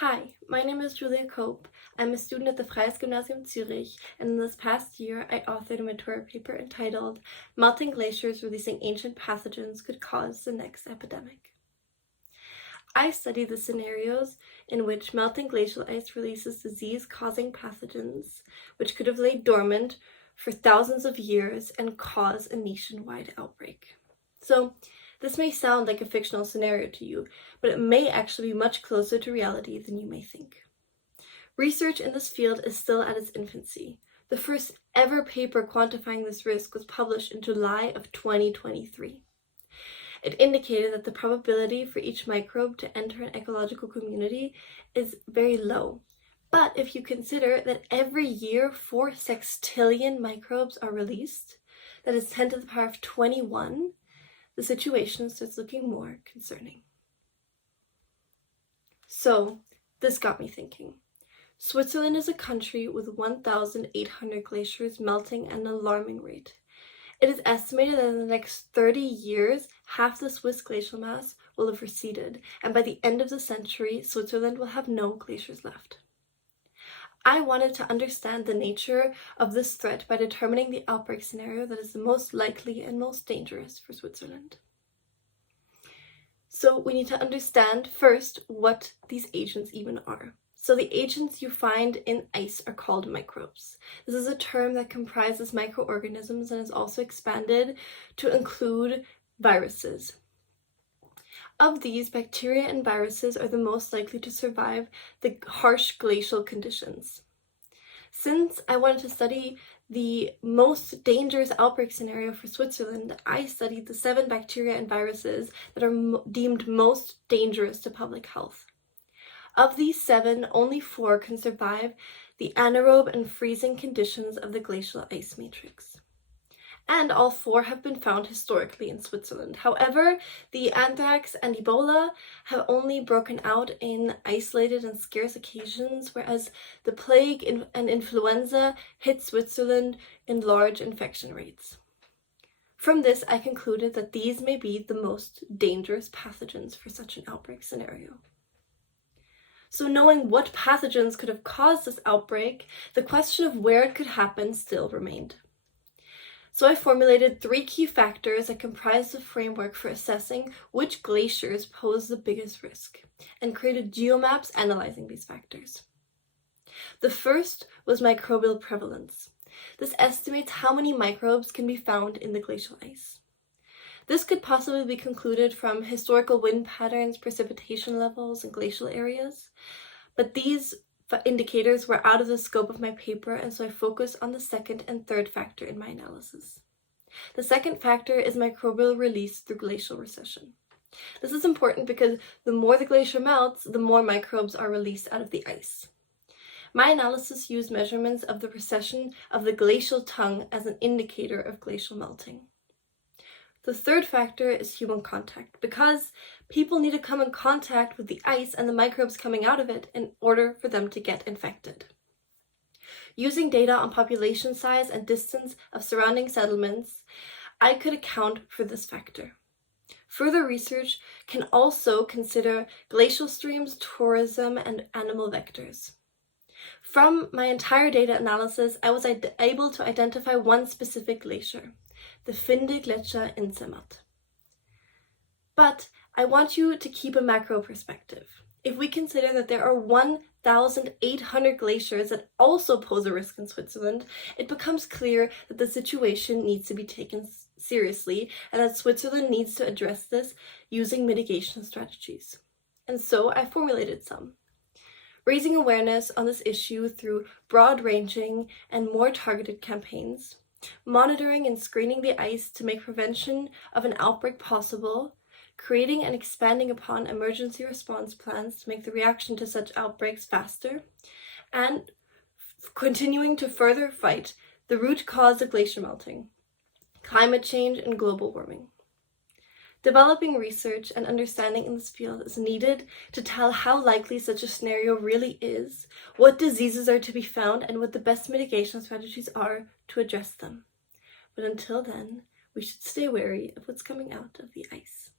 Hi, my name is Julia Cope. I'm a student at the Freies Gymnasium Zürich, and in this past year I authored a Matura paper entitled Melting Glaciers Releasing Ancient Pathogens Could Cause the Next Epidemic. I studied the scenarios in which melting glacial ice releases disease-causing pathogens, which could have laid dormant for thousands of years and cause a nationwide outbreak. So, this may sound like a fictional scenario to you, but it may actually be much closer to reality than you may think. Research in this field is still at its infancy. The first ever paper quantifying this risk was published in July of 2023. It indicated that the probability for each microbe to enter an ecological community is very low. But if you consider that every year 4 sextillion microbes are released, that is 10 to the power of 21, the situation starts looking more concerning. So, this got me thinking. Switzerland is a country with 1,800 glaciers melting at an alarming rate. It is estimated that in the next 30 years, half the Swiss glacial mass will have receded, and by the end of the century, Switzerland will have no glaciers left. I wanted to understand the nature of this threat by determining the outbreak scenario that is the most likely and most dangerous for Switzerland. So we need to understand first what these agents even are. So the agents you find in ice are called microbes. This is a term that comprises microorganisms and is also expanded to include viruses. Of these, bacteria and viruses are the most likely to survive the harsh glacial conditions. Since I wanted to study the most dangerous outbreak scenario for Switzerland, I studied the 7 bacteria and viruses that are deemed most dangerous to public health. Of these 7, only 4 can survive the anaerobe and freezing conditions of the glacial ice matrix. And all 4 have been found historically in Switzerland. However, the anthrax and Ebola have only broken out in isolated and scarce occasions, whereas the plague and influenza hit Switzerland in large infection rates. From this, I concluded that these may be the most dangerous pathogens for such an outbreak scenario. So knowing what pathogens could have caused this outbreak, the question of where it could happen still remained. So I formulated 3 key factors that comprised the framework for assessing which glaciers pose the biggest risk, and created geomaps analyzing these factors. The first was microbial prevalence. This estimates how many microbes can be found in the glacial ice. This could possibly be concluded from historical wind patterns, precipitation levels, and glacial areas, but these indicators were out of the scope of my paper, and so I focused on the second and third factor in my analysis. The second factor is microbial release through glacial recession. This is important because the more the glacier melts, the more microbes are released out of the ice. My analysis used measurements of the recession of the glacial tongue as an indicator of glacial melting. The third factor is human contact, because people need to come in contact with the ice and the microbes coming out of it in order for them to get infected. Using data on population size and distance of surrounding settlements, I could account for this factor. Further research can also consider glacial streams, tourism, and animal vectors. From my entire data analysis, I was able to identify one specific glacier, the Finde Gletscher in Zermatt. But I want you to keep a macro perspective. If we consider that there are 1,800 glaciers that also pose a risk in Switzerland, it becomes clear that the situation needs to be taken seriously and that Switzerland needs to address this using mitigation strategies. And so I formulated some. Raising awareness on this issue through broad-ranging and more targeted campaigns, monitoring and screening the ice to make prevention of an outbreak possible, creating and expanding upon emergency response plans to make the reaction to such outbreaks faster, and continuing to further fight the root cause of glacier melting, climate change, and global warming. Developing research and understanding in this field is needed to tell how likely such a scenario really is, what diseases are to be found, and what the best mitigation strategies are to address them. But until then, we should stay wary of what's coming out of the ice.